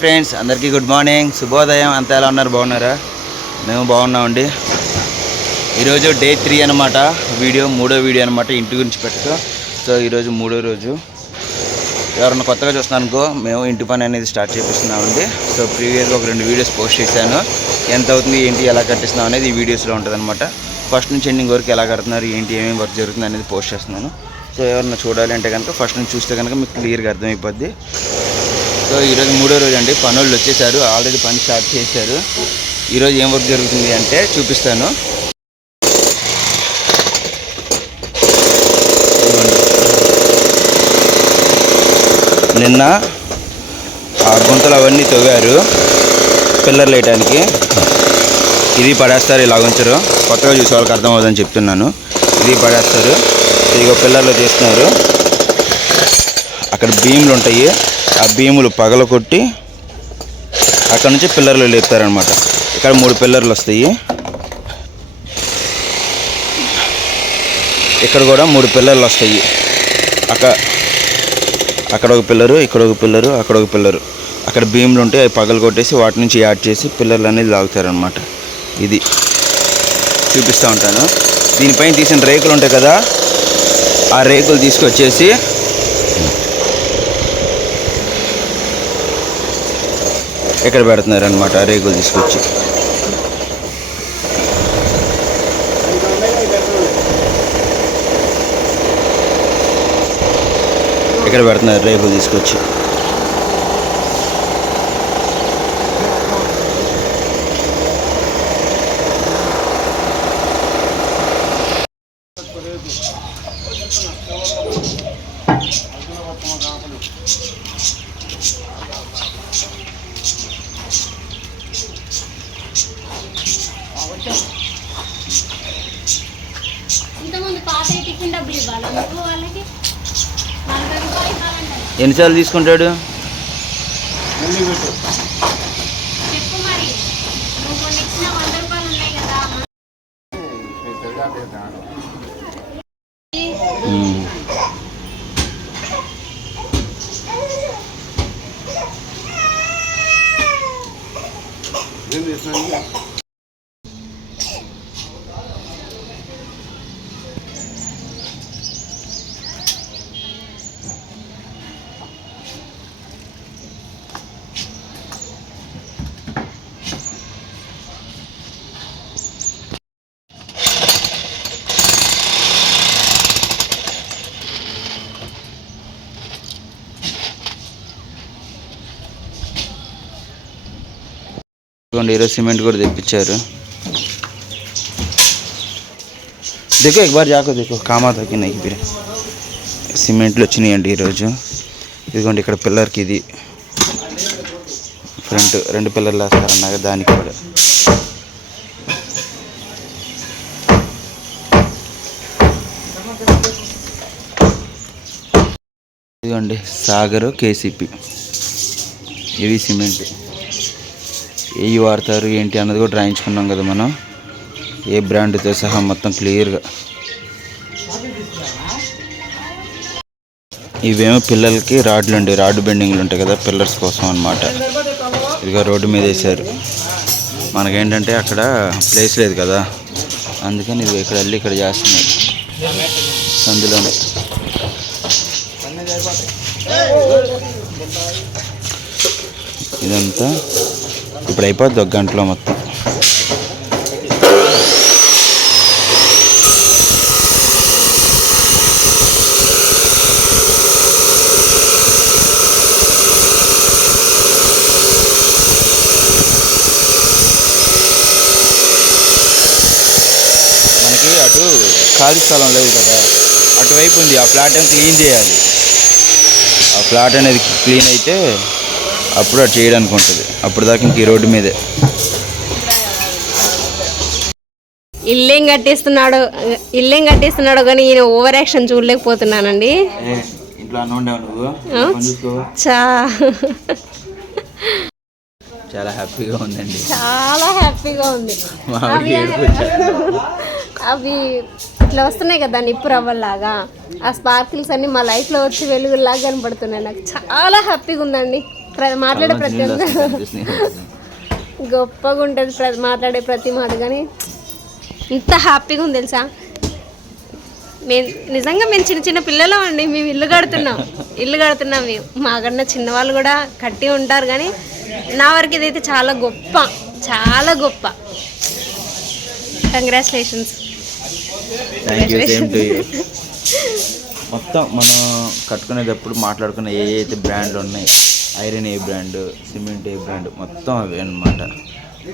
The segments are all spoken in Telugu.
ఫ్రెండ్స్ అందరికీ గుడ్ మార్నింగ్ శుభోదయం. అంతా ఎలా ఉన్నారు? బాగున్నారా? మేము బాగున్నామండి. ఈరోజు డే త్రీ అనమాట వీడియో మూడో వీడియో అనమాట ఇంటి గురించి పెట్టుకో. సో ఈరోజు మూడో రోజు. ఎవరన్నా కొత్తగా చూస్తున్నానుకో మేము ఇంటి పని అనేది స్టార్ట్ చేపిస్తున్నామండి. సో ప్రీవియస్గా ఒక రెండు వీడియోస్ పోస్ట్ చేశాను. ఎంత అవుతుంది ఏంటి ఎలా కట్టిస్తున్నాం అనేది ఈ వీడియోస్లో ఉంటుందన్నమాట. ఫస్ట్ నుంచి ఎండింగ్ వరకు ఎలా కడుతున్నారు ఏంటి ఏమేమి వర్క్ జరుగుతుంది అనేది పోస్ట్ చేస్తున్నాను. సో ఎవరన్నా చూడాలి అంటే కనుక ఫస్ట్ నుంచి చూస్తే కనుక మీకు క్లియర్గా అర్థమైపోద్ది. సో ఈరోజు మూడో రోజు అండి. పనులు వచ్చేసారు. ఆల్రెడీ పని స్టార్ట్ చేశారు. ఈరోజు ఏం వర్క్ జరుగుతుంది అంటే చూపిస్తాను. నిన్న ఆ గుంతలు అవన్నీ తవ్వారు పిల్లర్లు వేయడానికి ఇది పడేస్తారు ఇలా ఉంచరు. కొత్తగా చూసే వాళ్ళకి అర్థమవుతుందని చెప్తున్నాను. ఇది పడేస్తారు. ఇదిగో పిల్లర్లు తీస్తున్నారు. అక్కడ భీములు ఉంటాయి. ఆ భీములు పగల కొట్టి అక్కడ నుంచి పిల్లర్లు లేపుతారనమాట ఇక్కడ మూడు పిల్లర్లు వస్తాయి. ఇక్కడ కూడా మూడు పిల్లర్లు వస్తాయి. అక్కడ అక్కడ ఒక పిల్లరు ఇక్కడ ఒక పిల్లరు అక్కడ ఒక పిల్లరు. అక్కడ భీములు ఉంటే అవి పగలు కొట్టేసి వాటి నుంచి యాడ్ చేసి పిల్లర్లు అనేది లాగుతారనమాట ఇది చూపిస్తూ ఉంటాను. దీనిపైన తీసిన రేకులు ఉంటాయి కదా ఆ రేకులు తీసుకొచ్చేసి ఇక్కడ పెడుతున్నారు అనమాట రేకులు తీసుకొచ్చి. ఇక్కడ పెడుతున్నారు రేకులు తీసుకొచ్చి? ఎన్నిసార్లు తీసుకుంటాడు? ఇదిగోండి ఈరోజు సిమెంట్ కూడా తెప్పించారు. దిగో ఎక్బార్ జాకో దిగో. కామా తగ్గినాయి సిమెంట్లు వచ్చినాయండి ఈరోజు. ఇదిగోండి ఇక్కడ పిల్లర్కి ఇది. ఫ్రంట్ రెండు పిల్లర్లు వేస్తారన్నాక దానికి కూడా. ఇదిగోండి సాగర్ కేసీపీ. ఇవి సిమెంట్. ఏవి వాడతారు ఏంటి అన్నది కూడా రాయించుకున్నాం కదా మనం. ఏ బ్రాండ్తో సహా మొత్తం క్లియర్గా. ఇవేమో పిల్లలకి రాడ్లు అండి రాడ్ బెండింగ్లు ఉంటాయి కదా పిల్లర్స్ కోసం అన్నమాట. ఇదిగో రోడ్డు మీద వేసారు మనకేంటంటే అక్కడ ప్లేస్ లేదు కదా. అందుకని ఇది ఇక్కడ వెళ్ళి ఇక్కడ చేస్తున్నాయి. అందులో. ఇదంతా ఇప్పుడు అయిపోద్ది ఒక గంటలో మొత్తం. మనకి అటు ఖాళీ స్థలం లేదు కదా. అటువైపు ఉంది. ఆ ఫ్లాట్ అని క్లీన్ చేయాలి. ఆ ఫ్లాట్ అనేది క్లీన్ అయితే అప్పుడు అది చేయడానికి ఉంటుంది అప్పుడు దాకా ఇంక ఈ రోడ్డు మీదే. ఇల్లేం కట్టిస్తున్నాడు ఇల్లేం కట్టిస్తున్నాడు కానీ ఈయన ఓవర్ యాక్షన్ చూడలేకపోతున్నానండి. చాలా హ్యాపీగా ఉందండి. చాలా హ్యాపీగా ఉంది. అవి ఇట్లా వస్తున్నాయి కదా నిప్పు రవ్వల్లాగా. ఆ స్పార్కిల్స్ అన్ని మా లైఫ్లో వచ్చి వెలుగులాగా కనపడుతున్నాయి. నాకు చాలా హ్యాపీగా ఉందండి. మాట్లాడే ప్రతి. గొప్పగా ఉంటుంది ప్ర- మాట్లాడే ప్రతి మాట కానీ ఇంత హ్యాపీగా ఉంది తెలుసా? మేము నిజంగా మేము చిన్న చిన్న పిల్లలం అండి మేము ఇల్లు కడుతున్నాం. ఇల్లు కడుతున్నాం మేము. మాకన్నా చిన్నవాళ్ళు కూడా కట్టి ఉంటారు కానీ నా వరకు ఇదైతే చాలా గొప్ప చాలా గొప్ప. కంగ్రాచులేషన్స్ మొత్తం మనం కట్టుకునేటప్పుడు మాట్లాడుకున్న ఏ అయితే బ్రాండ్లు ఉన్నాయి ఐరన్ ఏ బ్రాండ్ సిమెంట్ ఏ బ్రాండ్ మొత్తం అవే అనమాట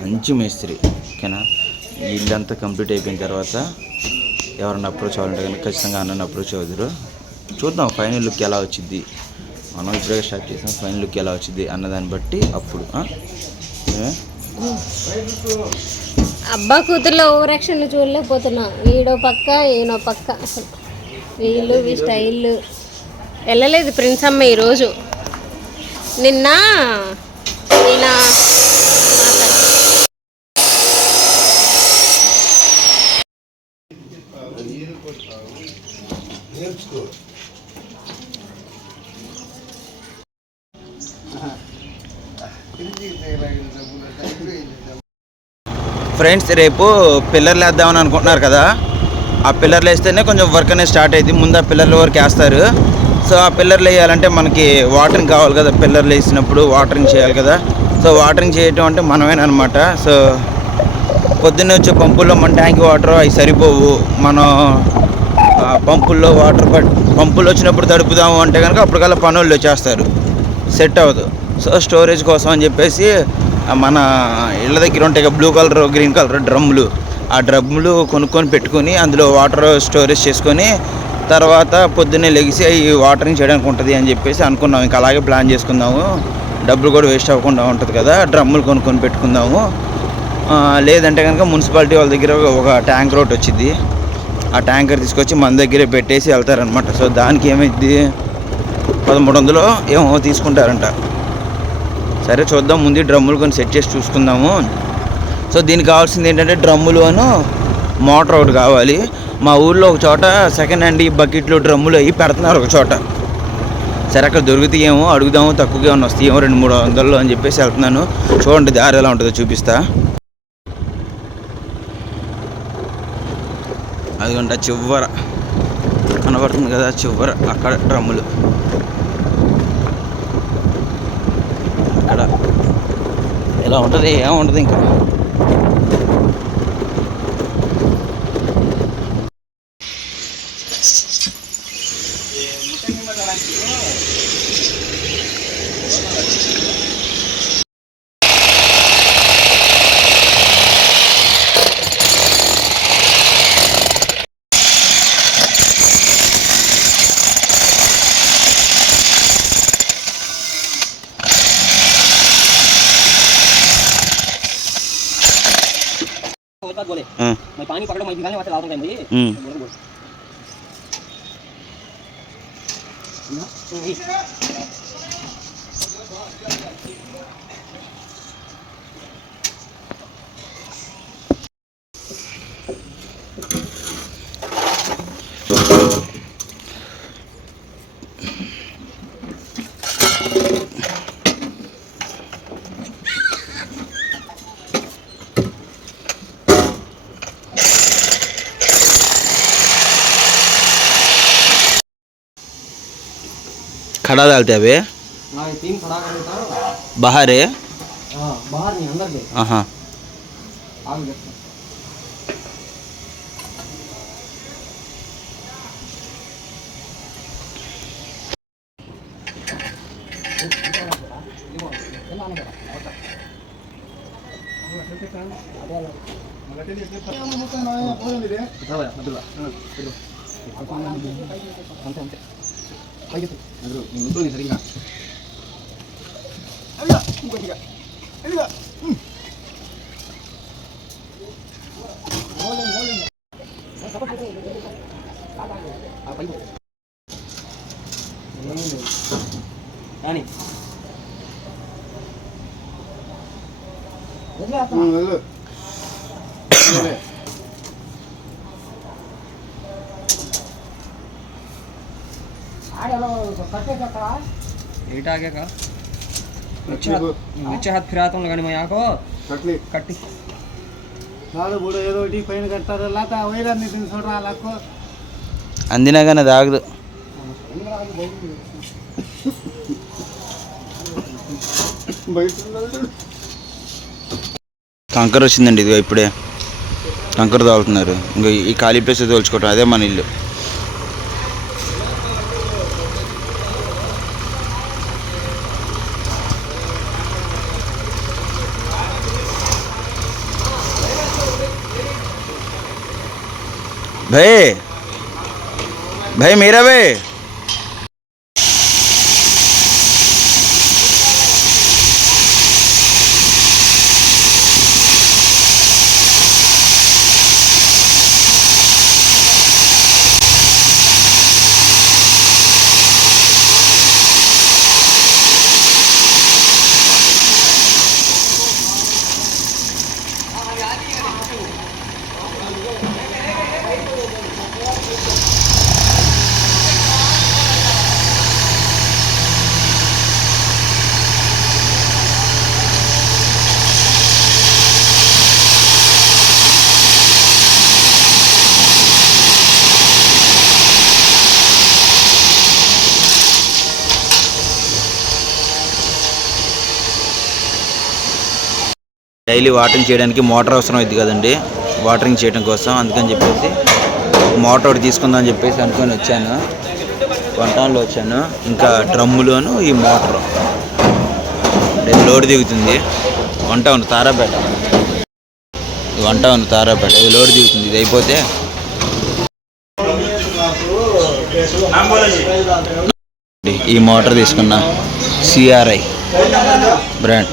మంచి మేస్త్రి ఓకేనా? వీళ్ళంతా ఇల్లంతా కంప్లీట్ అయిపోయిన తర్వాత ఎవరన్నా అప్రోచ్ అవ్వాలంటే కనుక ఖచ్చితంగా అన్నని అప్రోచ్ అవుతారు. చూద్దాం ఫైనల్ లుక్ ఎలా వచ్చింది. మనం ఇప్పుడే స్టార్ట్ చేసాం ఫైనల్ లుక్ ఎలా వచ్చింది అన్నదాన్ని బట్టి అప్పుడు అబ్బా కూతుర్లో ఓవర్ యాక్షన్ చూడలేకపోతున్నా. ఈడో పక్క ఈయనో పక్క. వీళ్ళు వీ స్టైల్. వెళ్ళలేదు ప్రిన్స్ అమ్మ ఈరోజు. నిన్న ఈయన ఫ్రెండ్స్ రేపు పిల్లర్లు వేద్దామని అనుకుంటున్నారు కదా. ఆ పిల్లర్లు వేస్తేనే కొంచెం వర్క్ అనేది స్టార్ట్ అయింది ముందు ఆ పిల్లర్ల వరకు వేస్తారు. సో ఆ పిల్లర్లు వేయాలంటే మనకి వాటరింగ్ కావాలి కదా పిల్లర్లు వేసినప్పుడు వాటరింగ్ చేయాలి కదా. సో వాటరింగ్ చేయటం అంటే మనమేనమాట సో పొద్దున్నే వచ్చే పంపుల్లో మన ట్యాంక్ వాటర్ అవి సరిపోవు. మనం పంపుల్లో వాటర్ పట్ పంపులు వచ్చినప్పుడు తడుపుదాము అంటే కనుక అప్పటికల్లా పనులు చేస్తారు. సెట్ అవ్వదు. సో స్టోరేజ్ కోసం అని చెప్పేసి మన ఇళ్ళ దగ్గర ఉంటాయి బ్లూ కలర్ గ్రీన్ కలర్ డ్రమ్ములు. ఆ డ్రమ్ములు కొనుక్కొని పెట్టుకొని అందులో వాటర్ స్టోరేజ్ చేసుకొని తర్వాత పొద్దున్నే లెగిసి అవి వాటరింగ్ చేయడానికి ఉంటుంది అని చెప్పేసి అనుకున్నాం. ఇంకా అలాగే ప్లాన్ చేసుకుందాము. డబ్బులు కూడా వేస్ట్ అవ్వకుండా ఉంటుంది కదా డ్రమ్ములు కొనుక్కొని పెట్టుకుందాము. లేదంటే కనుక మున్సిపాలిటీ వాళ్ళ దగ్గర ఒక ట్యాంక్ రోడ్ వచ్చింది ఆ ట్యాంకర్ తీసుకొచ్చి మన దగ్గరే పెట్టేసి వెళ్తారనమాట సో దానికి ఏమైంది పదమూడు వందలు ఏమో తీసుకుంటారంట. సరే చూద్దాం. ముందు డ్రమ్ములు కొన్ని సెట్ చేసి చూసుకుందాము. సో దీనికి కావాల్సింది ఏంటంటే డ్రమ్ములు అను మోటార్ ఒకటి కావాలి. మా ఊర్లో ఒక చోట సెకండ్ హ్యాండ్ ఈ బకెట్లు డ్రమ్ములు అవి పెడుతున్నారు ఒక చోట. సరే అక్కడ దొరుకుతాయేమో అడుగుదాము తక్కువగా ఏమన్నా వస్తాయేమో రెండు మూడు వందలు అని చెప్పేసి వెళ్తున్నాను. చూడండి దారి ఎలా ఉంటుందో చూపిస్తా. అదిగంట చివర. కనబడుతుంది కదా చివర. అక్కడ డ్రమ్ములు. అక్కడ. ఎలా ఉంటుంది? ఏముంటుంది ఇంకా? मेरे पास बोले मैं पानी पकड़ो मैं दिखाने वास्ते लाता हूं भाई बोलो बोलो खड़ा डालते अबे हाँ ये तीन खड़ा कर देता हूँ बाहर है हाँ बाहर नहीं अंदर दे हाँ हाँ आगे देखो అంతే అంతే வைக்கணும் சரிங்களா? ராணி. ம் एट आ गया का नीचे हाथ नीचे हाथ फिराता हूँ लगाने में यहाँ को కట్లి कट्टी నాడు కూడా ఏదో ఒకటి పైన కట్టారు లేకపోతే వైరాన్ని దీన్ని చూడరా లాక్కో అందినా కానీ అది ఆగదు కంకర వచ్చిందండి ఇదిగో ఇప్పుడే కంకర తాగుతున్నారు ఇంకా ఈ ఖాళీ ప్లేస్ తోల్చుకోవటం అదే మన ఇల్లు भाई भाई मेरा भाई। డైలీ వాటరింగ్ చేయడానికి మోటార్ అవసరం అవుతుంది కదండి. వాటరింగ్ చేయడం కోసం అందుకని చెప్పేసి మోటార్ ఒకటి తీసుకుందాం అని చెప్పేసి అనుకొని వచ్చాను. వంటలో వచ్చాను. ఇంకా డ్రమ్ములోను ఈ మోటార్. లోడ్ దిగుతుంది. వంట ఉంది తారాపేట. ఇది వంట ఉంది తారాపేట. ఇది లోడ్ దిగుతుంది. ఇది అయిపోతే ఈ మోటార్ తీసుకున్నా సిఆర్ఐ బ్రాండ్